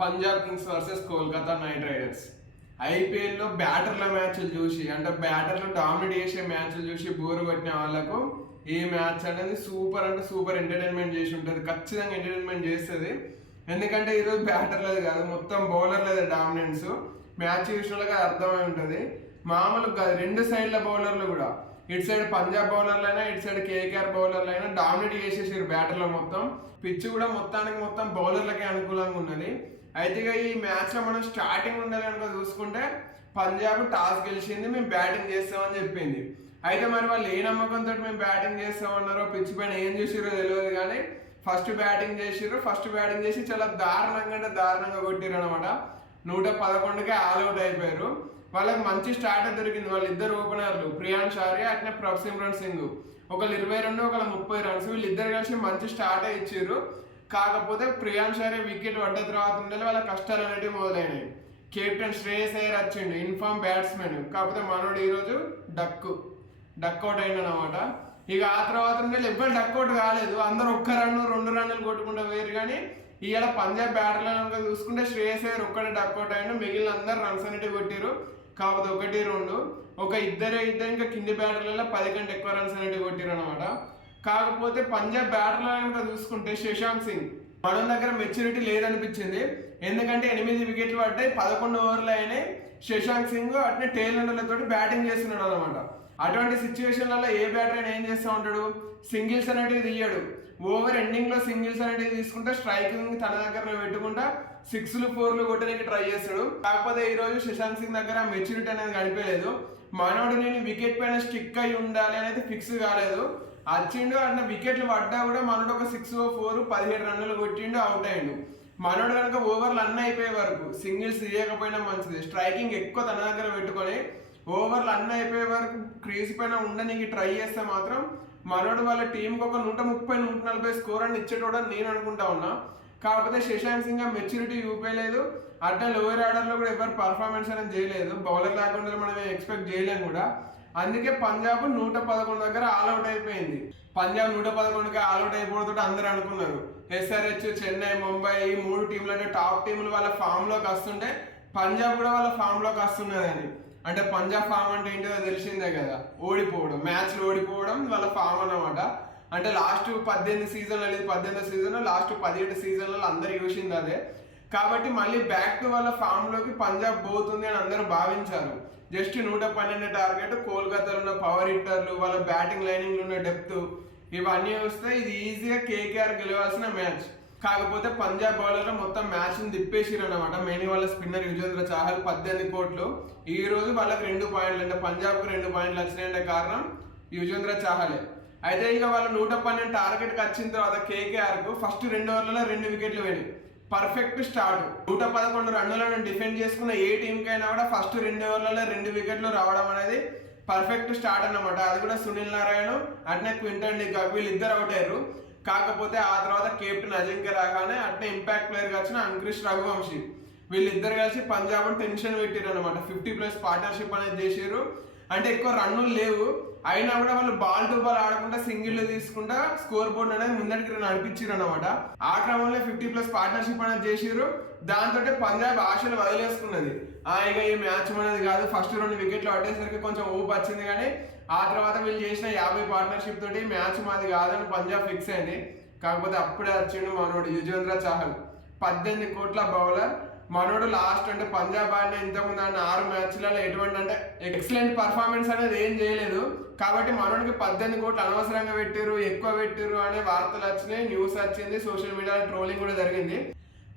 Punjab Kings versus Kolkata Knight Riders. ఐపీఎల్లో బ్యాటర్ల మ్యాచ్లు చూసి అంటే బ్యాటర్లు డామినేట్ చేసే మ్యాచ్లు చూసి బోరు కొట్టిన వాళ్ళకు ఈ మ్యాచ్ అనేది సూపర్ అంటే సూపర్ ఎంటర్టైన్మెంట్ చేసి ఉంటుంది ఖచ్చితంగా ఎంటర్టైన్మెంట్ చేస్తుంది. ఎందుకంటే ఈరోజు బ్యాటర్లది కాదు మొత్తం బౌలర్లది డామినెన్స్. మ్యాచ్ చూసిన వాళ్ళకి అర్థమై ఉంటుంది. మామూలు కాదు రెండు సైడ్ల బౌలర్లు కూడా. ఇటు సైడ్ పంజాబ్ బౌలర్లు అయినా ఇటు సైడ్ కేకేఆర్ బౌలర్లు అయినా డామినేట్ చేసేసారు బ్యాటర్లో మొత్తం. పిచ్ కూడా మొత్తానికి మొత్తం బౌలర్లకే అనుకూలంగా ఉన్నది. అయితే ఇక ఈ మ్యాచ్లో మనం స్టార్టింగ్ ఉండాలి కనుక చూసుకుంటే పంజాబ్ టాస్ గెలిచింది మేము బ్యాటింగ్ చేస్తామని చెప్పింది. అయితే మరి వాళ్ళు ఏ నమ్మకంతో మేము బ్యాటింగ్ చేస్తామన్నారో పిచ్చి పైన ఏం చేసిరో తెలియదు కానీ ఫస్ట్ బ్యాటింగ్ చేసిర్రు. ఫస్ట్ బ్యాటింగ్ చేసి చాలా దారుణంగా అంటే దారుణంగా కొట్టిర్రు అనమాట నూట పదకొండుకే ఆల్అౌట్ అయిపోయారు. వాళ్ళకి మంచి స్టార్టర్ దొరికింది. వాళ్ళ ఇద్దరు ఓపెనర్లు ప్రియాన్ షారియా అట్నే ప్రభ్సిమ్రన్ సింగ్. ఒకళ్ళు ఇరవై రెండు ఒకళ్ళు ముప్పై రన్స్. వీళ్ళిద్దరు కలిసి మంచి స్టార్ట్ ఇచ్చారు కాకపోతే ప్రియాంశ్ షారియా వికెట్ పడ్డ తర్వాత ఉండాలి వాళ్ళ కష్టాలు అనేటివి మొదలైనవి. కెప్టెన్ శ్రేయస్ అయ్యర్ వచ్చిండు ఇన్ఫామ్ బ్యాట్స్మెన్ కాకపోతే మనోడు ఈరోజు డక్కు డక్అవుట్ అయిండు అనమాట ఇక ఆ తర్వాత ఉండే ఎవ్వరు డక్అవుట్ కాలేదు. అందరూ ఒక్క రన్ను రెండు రన్నులు కొట్టుకుంటూ వేరు కానీ ఇవాళ పంజాబ్ బ్యాటర్లు కనుక చూసుకుంటే శ్రేయస్ అయ్యర్ ఒక్కడే డక్అవుట్ అయ్యిండు మిగిలిన అందరు రన్స్ అనేటివి కొట్టారు కాకపోతే ఒకటి రెండు. ఒక ఇద్దరు ఇద్దరు ఇంకా కింది బ్యాటర్లలో పది కంటే ఎక్కువ రన్స్ అనేటివి కొట్టారు అనమాట కాకపోతే పంజాబ్ బ్యాటర్లు కనుక చూసుకుంటే శశాంక్ సింగ్ మనం దగ్గర మెచ్యూరిటీ లేదనిపించింది. ఎందుకంటే ఎనిమిది వికెట్లు పడ్డాయి పదకొండు ఓవర్లు అయినాయి. శశాంక్ సింగ్ అట్నే టేలర్లతో బ్యాటింగ్ చేస్తున్నాడు అనమాట అటువంటి సిచ్యువేషన్లలో ఏ బ్యాటర్ అయినా ఏం చేస్తూ ఉంటాడు? సింగిల్స్ అనేటివి తీయడు. ఓవర్ ఎండింగ్లో సింగిల్స్ అనేటివి తీసుకుంటే స్ట్రైకింగ్ తన దగ్గర పెట్టుకుంటా సిక్స్లు ఫోర్లు కొట్టడానికి ట్రై చేస్తాడు. కాకపోతే ఈ రోజు శశాంక్ సింగ్ దగ్గర మెచ్యూరిటీ అనేది కనిపించలేదు. మానవుడు నేను వికెట్ పైన స్టిక్ అయి ఉండాలి అనేది ఫిక్స్ కాలేదు. వచ్చిండు అన్న వికెట్లు పడ్డా కూడా మనోడు ఒక సిక్స్ ఫోర్ పదిహేడు రన్నులు కొట్టిండు అవుట్ అయ్యిండు. మనోడు కనుక ఓవర్లు అన్న అయిపోయే వరకు సింగిల్స్ తీయకపోయినా మంచిది. స్ట్రైకింగ్ ఎక్కువ తన దగ్గర పెట్టుకొని ఓవర్లు అన్న అయిపోయే వరకు క్రీజ్ పైన ఉండడానికి ట్రై చేస్తే మాత్రం మనోడు వాళ్ళ టీంకి ఒక నూట ముప్పై నూట నలభై స్కోర్ అని ఇచ్చేటోడని నేను అనుకుంటా ఉన్నా. కాకపోతే శశాంక్ సింగ్ మెచ్యూరిటీ చూపించలేదు అట్లా లోయర్ ఆర్డర్లో కూడా ఎవరు పర్ఫార్మెన్స్ అనేది చేయలేదు. బౌలర్ లేకుండా మనం ఎక్స్పెక్ట్ చేయలేము కూడా. అందుకే పంజాబ్ నూట పదకొండు దగ్గర ఆల్అౌట్ అయిపోయింది. పంజాబ్ నూట పదకొండుకి ఆల్అౌట్ అయిపోతుంటే అందరూ అనుకున్నారు. ఎస్ఆర్హెచ్ చెన్నై ముంబై ఈ మూడు టీంలు అంటే టాప్ టీంలు వాళ్ళ ఫామ్లోకి వస్తుంటే పంజాబ్ కూడా వాళ్ళ ఫామ్లోకి వస్తున్నదని. అంటే పంజాబ్ ఫామ్ అంటే ఏంటో తెలిసిందే కదా. ఓడిపోవడం మ్యాచ్లు ఓడిపోవడం వాళ్ళ ఫామ్ అన్నమాట. అంటే లాస్ట్ పద్దెనిమిది సీజన్లు అనేది పద్దెనిమిది సీజన్ లాస్ట్ పదిహేడు సీజన్లలో అందరూ చూసింది అదే. కాబట్టి మళ్ళీ బ్యాక్ టు వాళ్ళ ఫామ్లోకి పంజాబ్ పోతుంది అని అందరూ భావించారు. జస్ట్ నూట పన్నెండు టార్గెట్ కోల్కతాలో ఉన్న పవర్ హిట్టర్లు వాళ్ళ బ్యాటింగ్ లైనింగ్లు ఉన్న డెప్త్ ఇవన్నీ వస్తే ఇది ఈజీగా కేకేఆర్ గెలవాల్సిన మ్యాచ్ కాకపోతే పంజాబ్ బౌలర్లు మొత్తం మ్యాచ్ని తిప్పేసిరు అనమాట మెయిన్ వాళ్ళ స్పిన్నర్ యుజేంద్ర చాహల్ పద్దెనిమిది కోట్లు. ఈ రోజు వాళ్ళకి రెండు పాయింట్లు అంటే పంజాబ్కి రెండు పాయింట్లు వచ్చినాయంటే కారణం యుజేంద్ర చాహలే. అయితే ఇక వాళ్ళు నూట పన్నెండు టార్గెట్కి వచ్చిన తర్వాత కేకేఆర్కు ఫస్ట్ రెండు ఓవర్లలో రెండు వికెట్లు పోయినాయి. Perfect start. నూట పదకొండు రన్నులను డిఫెండ్ చేసుకున్న ఏ టీంకైనా కూడా ఫస్ట్ రెండు ఓవర్లలో రెండు వికెట్లు రావడం అనేది పర్ఫెక్ట్ స్టార్ట్ అనమాట అది కూడా సునీల్ నారాయణ అట్నే క్వింటన్ వీళ్ళు వీళ్ళిద్దరు అవుట్ అయ్యారు. కాకపోతే ఆ తర్వాత కెప్టెన్ అజింక్య రాగానే అట్నే ఇంపాక్ట్ ప్లేయర్గా వచ్చిన అంకురిష్ రఘువంశీ. వీళ్ళిద్దరు కలిసి పంజాబ్ టెన్షన్ పెట్టారు అనమాట ఫిఫ్టీ ప్లస్ పార్ట్నర్షిప్ అనేది చేసారు అంటే ఎక్కువ రన్నులు లేవు. అయినా కూడా వాళ్ళు బాల్ టు బాల్ ఆడకుండా సింగిల్ తీసుకుంటా స్కోర్ బోర్డ్ అనేది ముందరికి నడిపించారు అనమాట ఆ క్రమంలో ఫిఫ్టీ ప్లస్ పార్ట్నర్షిప్ అనేది చేసిరు దాంతో పంజాబ్ ఆశలు వదిలేసుకున్నది. ఆ ఇక ఈ మ్యాచ్ అనేది కాదు. ఫస్ట్ రెండు వికెట్లు పట్టేసరికి కొంచెం ఊపు వచ్చింది కానీ ఆ తర్వాత వీళ్ళు చేసిన యాభై పార్ట్నర్షిప్ తోటి మ్యాచ్ మాది కాదని పంజాబ్ ఫిక్స్ అయింది. కాకపోతే అప్పుడే వచ్చిండు మనోడు యుజేంద్ర చాహల్. పద్దెనిమిది కోట్ల బౌలర్ మనోడు లాస్ట్ అంటే పంజాబ్ ఆడిన ఇంతకుముందు ఆడిన ఆరు మ్యాచ్లలో ఎటువంటి అంటే ఎక్సలెంట్ పర్ఫార్మెన్స్ అనేది ఏం చేయలేదు. కాబట్టి మనోడికి పద్దెనిమిది కోట్లు అనవసరంగా పెట్టారు ఎక్కువ పెట్టారు అనే వార్తలు వచ్చినాయి న్యూస్ వచ్చింది సోషల్ మీడియాలో ట్రోలింగ్ కూడా జరిగింది.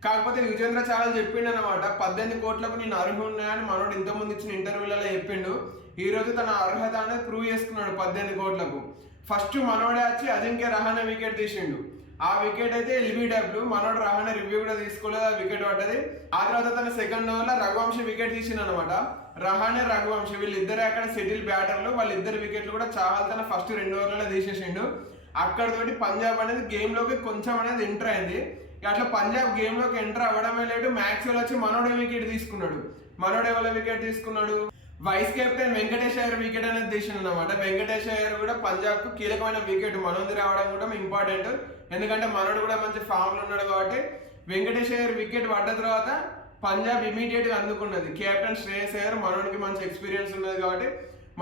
కాకపోతే విజేంద్ర చావల్ చెప్పిండు అనమాట పద్దెనిమిది కోట్లకు నేను అర్హున్నాయని మనోడు ఇంతకుముందు ఇచ్చిన ఇంటర్వ్యూలలో చెప్పిండు. ఈ రోజు తన అర్హత అనేది ప్రూవ్ చేసుకున్నాడు పద్దెనిమిది కోట్లకు. ఫస్ట్ మనోడే వచ్చి అజింక్య రహానే వికెట్ తీసిండు. ఆ వికెట్ అయితే ఎల్బిడబ్ల్యూ మనోడు రహానే రివ్యూ కూడా తీసుకోలేదు ఆ వికెట్ పడ్డది. ఆ తర్వాత తన సెకండ్ ఓవర్లో వికెట్ తీసింది అనమాట రహానే రఘువంశీ వీళ్ళిద్దరు అక్కడ సెటిల్ బ్యాటర్లు వాళ్ళిద్దరు వికెట్లు కూడా చాలా తన ఫస్ట్ రెండు ఓవర్లలో తీసేసిండు. అక్కడతోటి పంజాబ్ అనేది గేమ్లోకి కొంచెం అనేది ఎంటర్ అయింది. అట్లా పంజాబ్ గేమ్లోకి ఎంటర్ అవ్వడమే లేడు మ్యాక్స్వెల్ వచ్చి మనోడే వికెట్ తీసుకున్నాడు? మనోడే వాళ్ళ వికెట్ తీసుకున్నాడు? Vice captain Venkatesh Iyer wicket అనేది తీసిండు అనమాట వెంకటేష్ అయ్యర్ కూడా పంజాబ్కు కీలకమైన వికెట్ మనోది రావడం కూడా ఇంపార్టెంట్ ఎందుకంటే మనోడు కూడా మంచి ఫామ్లో ఉన్నాడు కాబట్టి వెంకటేష్ అయ్యర్ వికెట్ పడ్డ తర్వాత పంజాబ్ ఇమీడియట్గా అందుకున్నది. కెప్టెన్ శ్రేయస్ అయ్యర్ మనోడికి మంచి ఎక్స్పీరియన్స్ ఉన్నది కాబట్టి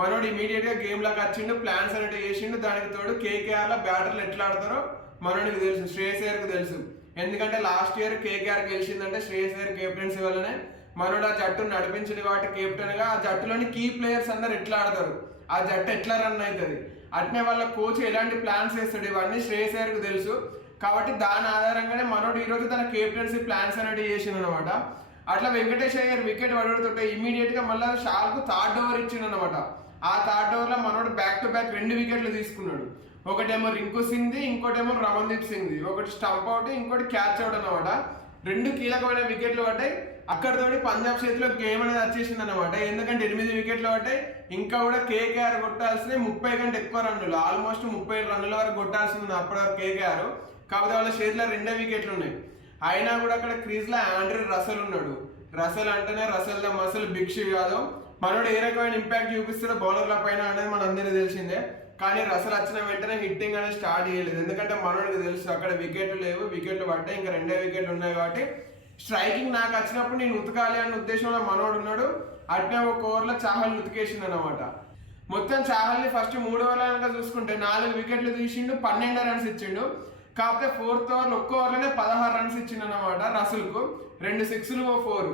మనోడు ఇమీడియట్గా గేమ్ లాగా వచ్చిండు ప్లాన్స్ అనేవి చేసిండు. దానికి తోడు కేకేఆర్లో బ్యాటర్లు ఎట్లా ఆడతారో మనోడికి తెలుసు శ్రేయస్ అయ్యర్ తెలుసు. ఎందుకంటే లాస్ట్ ఇయర్ కేకేఆర్ గెలిచిందంటే శ్రేయస్ అయ్యర్ కెప్టెన్సీ వల్లనే మనోడు ఆ జట్టును నడిపించింది కాబట్టి కెప్టెన్గా ఆ జట్టులోని కీ ప్లేయర్స్ అందరు ఎట్లా ఆడతారు? ఆ జట్టు ఎట్లా రన్ అవుతుంది? అట్నే వాళ్ళ కోచ్ ఎలాంటి ప్లాన్స్ వేస్తాడు ఇవన్నీ శ్రేయస్ గారికి తెలుసు. కాబట్టి దాని ఆధారంగానే మనోడు ఈరోజు తన కెప్టెన్సీ ప్లాన్స్ అనేది చేసిండు అనమాట అట్లా వెంకటేష్ అయ్యర్ వికెట్ పడుతుంటే ఇమీడియట్గా మళ్ళీ షాల్కు థర్డ్ ఓవర్ ఇచ్చిండు అనమాట ఆ థర్డ్ ఓవర్లో మనోడు బ్యాక్ టు బ్యాక్ రెండు వికెట్లు తీసుకున్నాడు. ఒకటేమో రింకు సింగ్ది ఇంకోటేమో రమన్దీప్ సింగ్ది ఒకటి స్టంప్ అవుట్ ఇంకోటి క్యాచ్ అవుట్ అనమాట రెండు కీలకమైన వికెట్లు పడ్డాయి. అక్కడతోటి పంజాబ్ చేతిలో గేమ్ అనేది వచ్చేసింది అనమాట ఎందుకంటే ఎనిమిది వికెట్లు పడ్డాయి. ఇంకా కూడా కేకేఆర్ కొట్టాల్సిన ముప్పై కంటే ఎక్కువ రన్నులు. ఆల్మోస్ట్ ముప్పై రన్నుల వరకు కొట్టాల్సింది అప్పటి వరకు కేకేఆర్ కాకపోతే వాళ్ళ చేతిలో రెండే వికెట్లు ఉన్నాయి. అయినా కూడా అక్కడ క్రీజ్లో ఆండ్రీ రసల్ ఉన్నాడు. రసల్ అంటేనే Russell the muscle big Yadav మనోడు ఏ రకమైన ఇంపాక్ట్ చూపిస్తాడో బౌలర్ల పైన అనేది మన అందరికీ తెలిసిందే. కానీ రసల్ వచ్చిన వెంటనే హిట్టింగ్ అనేది స్టార్ట్ చేయలేదు. ఎందుకంటే మనోడికి తెలుసు అక్కడ వికెట్లు లేవు వికెట్లు పడ్డాయి. ఇంకా రెండే వికెట్లు ఉన్నాయి కాబట్టి స్ట్రైకింగ్ నాకు వచ్చినప్పుడు నేను ఉతకాలి అన్న ఉద్దేశంలో మనోడు ఉన్నాడు. అట్నే ఒక ఓవర్లో చాహల్ ఉతికేసింది అనమాట మొత్తం చాహల్ని ఫస్ట్ మూడు ఓవర్ల కనుక చూసుకుంటే నాలుగు వికెట్లు తీసిండు పన్నెండు రన్స్ ఇచ్చిండు. కాకపోతే ఫోర్త్ ఓవర్ ఒక్క ఓవర్లోనే పదహారు రన్స్ ఇచ్చిండు అనమాట రసుల్కు. రెండు సిక్స్లు ఓ ఫోర్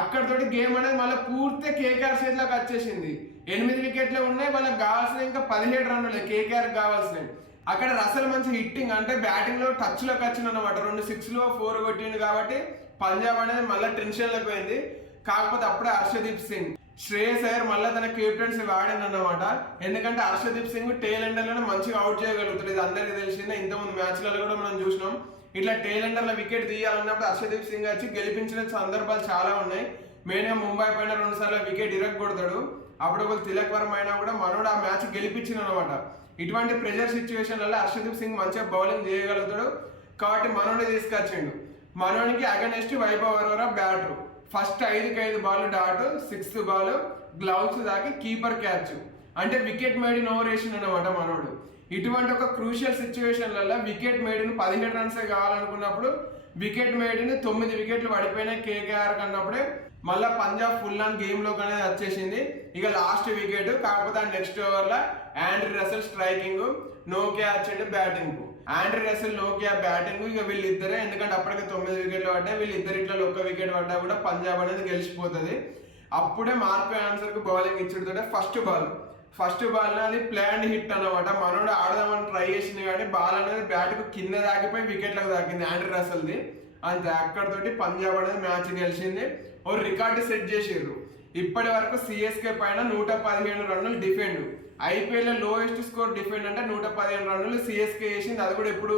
అక్కడతోటి గేమ్ అనేది మళ్ళీ పూర్తి కేకేఆర్ చేతిలోకి వచ్చేసింది. ఎనిమిది వికెట్లు ఉన్నాయి వాళ్ళకి కావాల్సిన ఇంకా పదిహేడు రన్నులే కేకేఆర్ కావాల్సినవి. అక్కడ రసల్ మంచి హిట్టింగ్ అంటే బ్యాటింగ్లో టచ్లోకి వచ్చింది అనమాట రెండు సిక్స్లో ఫోర్ కొట్టిండు కాబట్టి పంజాబ్ అనేది మళ్ళీ టెన్షన్లోకి పోయింది. కాకపోతే అప్పుడే హర్షదీప్ సింగ్. శ్రేయస్ అయ్యర్ మళ్ళీ తన కెప్టెన్సీ వాడింది అనమాట ఎందుకంటే హర్షదీప్ సింగ్ టేల్ ఎండర్లను మంచిగా అవుట్ చేయగలుగుతాడు. ఇది అందరికీ తెలిసిందే. ఇంతకుముందు మ్యాచ్లలో కూడా మనం చూసినాం. ఇట్లా టేల్ ఎండర్ల వికెట్ తీయాలన్నప్పుడు హర్షదీప్ సింగ్ వచ్చి గెలిపించిన సందర్భాలు చాలా ఉన్నాయి. మెయిన్గా ముంబై పైన రెండు సార్లు వికెట్ ఇరగ కొడతాడు. అప్పుడు ఒక తిలక్ వర్మ అయినా కూడా మనోడు ఆ మ్యాచ్ గెలిపించింది అనమాట ఇటువంటి ప్రెషర్ సిచ్యువేషన్లలో హర్షదీప్ సింగ్ మంచిగా బౌలింగ్ చేయగలుగుతాడు. కాబట్టి మనోడే తీసుకొచ్చిండు. మనోనికి against Vaibhav Arora batter first ఐదుకి ఐదు ball dot sixth ball gloves దాకి కీపర్ క్యాచ్ అంటే వికెట్ మేడిన్ ఓవర్ వేసిండు అనమాట మనోడు. ఇటువంటి ఒక క్రూషియల్ సిచ్యువేషన్లలో వికెట్ మేడిన్ పదిహేడు రన్సే కావాలనుకున్నప్పుడు వికెట్ మేడిన్ తొమ్మిది వికెట్లు పడిపోయిన కేకేఆర్ కన్నప్పుడే. మళ్ళీ పంజాబ్ ఫుల్ ఆన్ గేమ్లోకి అనేది వచ్చేసింది. ఇక లాస్ట్ వికెట్ కాకపోతే నెక్స్ట్ ఓవర్లో Andre Andre Russell striking no catch and batting Andre Russell no batting ఇక వీళ్ళిద్దరే. ఎందుకంటే అప్పటికి తొమ్మిది వికెట్లు పడ్డాయి వీళ్ళిద్దరు ఇట్లా ఒక్క వికెట్ పడ్డా కూడా పంజాబ్ అనేది గెలిచిపోతుంది. అప్పుడే మార్క్ ఆన్సర్కు బౌలింగ్ ఇచ్చుడుతోటే ఫస్ట్ బాల్. ఫస్ట్ బాల్ అది ప్లాన్ హిట్ అన్నమాట. మనోడు ఆడదామని ట్రై చేసింది కానీ బాల్ అనేది బ్యాట్కు కింద దాకిపోయి వికెట్లకు దాకింది ఆండ్రీ రసల్ది. అంతే అక్కడతోటి పంజాబ్ అనేది మ్యాచ్ గెలిచింది. ఓ రికార్డు సెట్ చేసిర్రు ఇప్పటి వరకు సిఎస్కే పైన నూట పదిహేను రన్నులు defend. IPL lowest score defend అంటే నూట పదిహేను రన్నులు సిఎస్కే చేసింది. అది కూడా ఎప్పుడు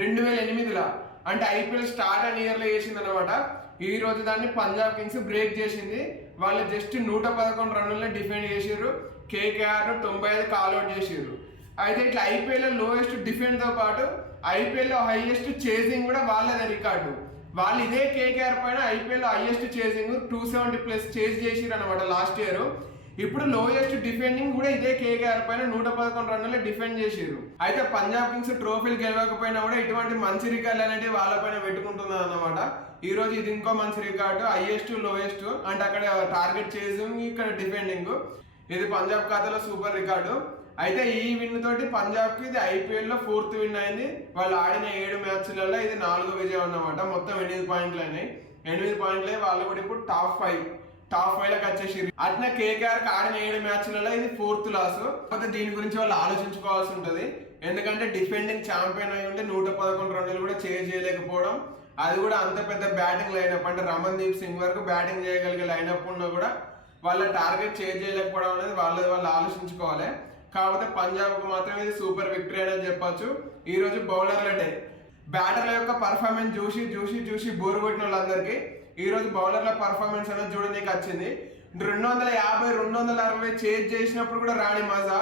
రెండు వేల ఎనిమిదిలో. అంటే ఐపీఎల్ స్టార్ట్ అని ఇయర్లో చేసింది అనమాట ఈ రోజు దాన్ని పంజాబ్ కింగ్స్ బ్రేక్ చేసింది. వాళ్ళు జస్ట్ నూట పదకొండు రన్నులనే డిఫెండ్ చేసిర్రు. కేకేఆర్ తొంభై ఐదు కాల్అవుట్ చేసిర్రు. అయితే ఇట్లా ఐపీఎల్ లోయెస్ట్ డిఫెండ్తో పాటు ఐపీఎల్లో హైయెస్ట్ చేసింగ్ కూడా వాళ్ళదే రికార్డు వాళ్ళు ఇదే కేకేఆర్ పైన IPL highest chasing two seventy plus chase చేసిరు అనమాట లాస్ట్ ఇయర్ ఇప్పుడు లోయెస్ట్ డిఫెండింగ్ కూడా ఇదే కేకేఆర్ పైన నూట పదకొండు రన్నులే డిఫెండ్ చేసిరు అయితే పంజాబ్ కింగ్స్ ట్రోఫీలు గెలవకపోయినా కూడా ఇటువంటి మంచి రికార్డులు అనేవి వాళ్ళపైన పెట్టుకుంటున్నారు అన్నమాట. ఈ రోజు ఇది ఇంకో మంచి రికార్డు హైయెస్ట్ లోయెస్ట్ అంటే అక్కడ టార్గెట్ చేసింగ్ ఇక్కడ డిఫెండింగ్ ఇది పంజాబ్ ఖాతాలో సూపర్ రికార్డు అయితే ఈ విన్ తోటి పంజాబ్కి ఇది ఐపీఎల్లో ఫోర్త్ విన్ అయింది. వాళ్ళు ఆడిన ఏడు మ్యాచ్లలో ఇది నాలుగు విజయం అన్నమాట. మొత్తం ఎనిమిది పాయింట్లు అయినాయి. ఎనిమిది పాయింట్లే వాళ్ళు కూడా ఇప్పుడు టాప్ ఫైవ్ టాప్ ఫైవ్లకు వచ్చేసి అట్లా కేకేఆర్ ఆడిన ఏడు మ్యాచ్లలో ఇది ఫోర్త్ లాస్ కాకపోతే దీని గురించి వాళ్ళు ఆలోచించుకోవాల్సి ఉంటుంది. ఎందుకంటే డిఫెండింగ్ ఛాంపియన్ అయి ఉంటే నూట పదకొండు రన్లు కూడా చేజ్ చేయలేకపోవడం. అది కూడా అంత పెద్ద బ్యాటింగ్ లైనప్ అంటే రమన్దీప్ సింగ్ వరకు బ్యాటింగ్ చేయగలిగే లైనప్ ఉన్నా కూడా వాళ్ళ టార్గెట్ చేంజ్ చేయలేకపోవడం అనేది వాళ్ళది వాళ్ళు ఆలోచించుకోవాలి. కాకపోతే పంజాబ్కు మాత్రం ఇది సూపర్ విక్టరీ అనేది చెప్పొచ్చు. ఈరోజు బౌలర్ల డే. బ్యాటర్ల యొక్క పర్ఫార్మెన్స్ చూసి చూసి చూసి బోర్ కొట్టిన వాళ్ళందరికీ ఈరోజు బౌలర్ల పర్ఫార్మెన్స్ అనేది చూడడానికి వచ్చింది. రెండు వందల యాభై రెండు వందల అరవై చేజ్ చేసినప్పుడు కూడా రాని మజా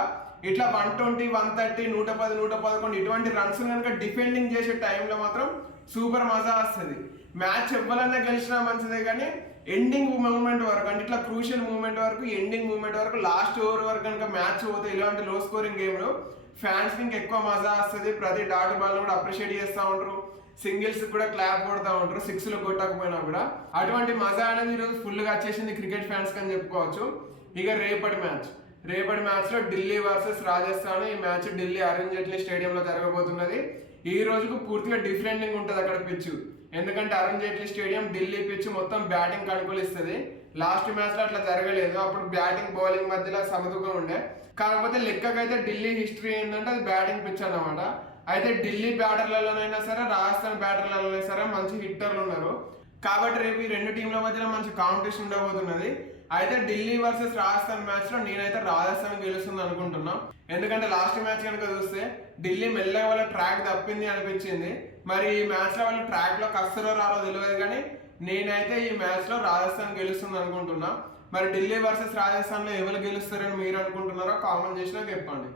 ఇట్లా వన్ ట్వంటీ వన్ థర్టీ నూట పది నూట పదకొండు ఇటువంటి రన్స్ కనుక డిఫెండింగ్ చేసే టైంలో మాత్రం సూపర్ మజా వస్తుంది. మ్యాచ్ ఎవ్వరన్నా గెలిచినా మంచిదే కానీ ఎండింగ్ మూమెంట్ వరకు అంటే ఇట్లా క్రూషియల్ మూమెంట్ వరకు ఎండింగ్ మూమెంట్ వరకు లాస్ట్ ఓవర్ వరకు కనుక మ్యాచ్ పోతే ఇలాంటి లో స్కోరింగ్ గేమ్లు ఫ్యాన్స్ ఇంకా ఎక్కువ మజా వస్తుంది. ప్రతి డాట్ బాల్ కూడా అప్రిషియేట్ చేస్తూ ఉంటారు సింగిల్స్ కూడా క్లాప్ కొడతా ఉంటారు సిక్స్లో కొట్టకపోయినా కూడా. అటువంటి మజా అనేది ఈరోజు ఫుల్గా వచ్చేసింది క్రికెట్ ఫ్యాన్స్ అని చెప్పుకోవచ్చు. ఇక రేపటి మ్యాచ్. రేపటి మ్యాచ్లో ఢిల్లీ వర్సెస్ రాజస్థాన్ ఈ మ్యాచ్ ఢిల్లీ అరుణ్ జైట్లీ స్టేడియం లో జరగబోతున్నది. ఈ రోజుకు పూర్తిగా డిఫరెంట్ ఉంటుంది అక్కడ పిచ్ ఎందుకంటే అరుణ్ జైట్లీ స్టేడియం ఢిల్లీ పిచ్ మొత్తం బ్యాటింగ్ అనుకూలిస్తుంది. లాస్ట్ మ్యాచ్లో అట్లా జరగలేదు. అప్పుడు బ్యాటింగ్ బౌలింగ్ మధ్యలో సమతుగా ఉండే. కాకపోతే లెక్కకైతే ఢిల్లీ హిస్టరీ ఏంటంటే అది బ్యాటింగ్ పిచ్ అన్నమాట. అయితే ఢిల్లీ బ్యాటర్లలోనైనా సరే రాజస్థాన్ బ్యాటర్లలోనైనా సరే మంచి హిట్టర్లు ఉన్నారు. కాబట్టి రేపు ఈ రెండు టీంల మధ్యలో మంచి కాంపిటీషన్ ఉండబోతున్నది. అయితే ఢిల్లీ వర్సెస్ రాజస్థాన్ మ్యాచ్లో నేనైతే రాజస్థాన్ గెలుస్తుంది అనుకుంటున్నా. ఎందుకంటే లాస్ట్ మ్యాచ్ కనుక చూస్తే ఢిల్లీ మెల్లగా వాళ్ళ ట్రాక్ తప్పింది అనిపించింది. మరి ఈ మ్యాచ్లో వాళ్ళు ట్రాక్లో కస్తరో రారో తెలియదు కానీ నేనైతే ఈ మ్యాచ్లో రాజస్థాన్ గెలుస్తుంది అనుకుంటున్నా. మరి ఢిల్లీ వర్సెస్ రాజస్థాన్లో ఎవరు గెలుస్తారని మీరు అనుకుంటున్నారో కామెంట్ చేసినా చెప్పండి.